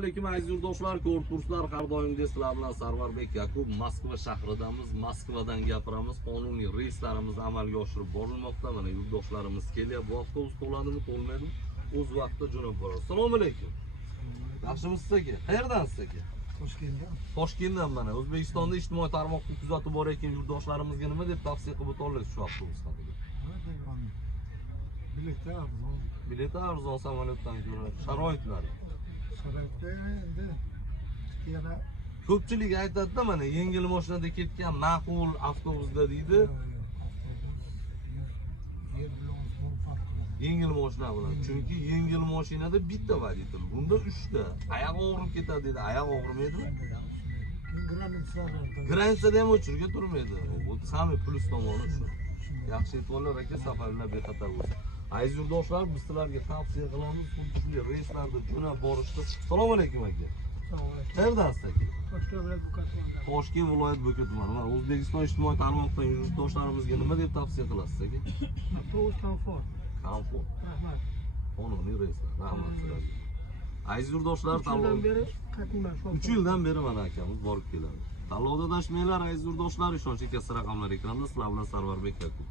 alaykum aziz yurtdoshlar, ko'rkurslar har doimgidek sizlar bilan Sarvarbek Yakub Moskva shahridamiz. Moskvadan gapiramiz. Qonuniy reyslarimiz amalga oshirib borilmoqda. Mana yurtdoshlarimiz kelyapti. Bu avtobus to'ladimi, to'lmaydimi? O'z vaqtida jo'nab boradi. Assalomu alaykum. Yaxshimisiz aka? Qayerdansiz aka? Toshkentdan. Toshkentdan mana. O'zbekistonda ijtimoiy tarmoqni kuzatib borayotgan yurtdoshlarimizga nima deb tavsiya qilib o'tolasiz shu avtobus haqida? Bileti arzon. Bileti arzon samolyotdan ko'ra sharoitlari. Sharoitda endi yana Ko'pchilik aytadi-da, mana yengil mashinada ketgan ma'qul avtobusda deydi. yer bilan osmon farqi. Yengil mashina bilan. Chunki yengil mashinada bitta voditelь, bunda 3 ta. Oyoq og'rib ketadi dedi. Oyoq og'rimaydimi? Granitsalarda. Granitsada ham o'chirga turmaydi. Bu sami plus tomoni shu. Yaxshi aytiblar aka, safarlar bexatar bo'lsin. Aziz yurtdoshlar, biz sizlarga tavsiya qilamiz, xuddi reyslarda jo'nab borishni. Assalomu alaykum aka. Qayerdansiz aka? Toshkent viloyat Bo'ka tumani. Mana O'zbekiston ijtimoiy tarmoqdan yurtdoshlarimizga nima deb tavsiya qilasiz aka? Avtobus komfort. Komfort. Rahmat. Qonuniy reyslar. Rahmat sizlarga. Aziz yurtdoshlar, 3 yildan beri qatnayman. 3 yildan beri mana akamiz borib keladi. Tanlovda adashmanglar aziz yurtdoshlar, ishonch katta raqamlar ekranda sizlar bilan Sarvarbek Yakub.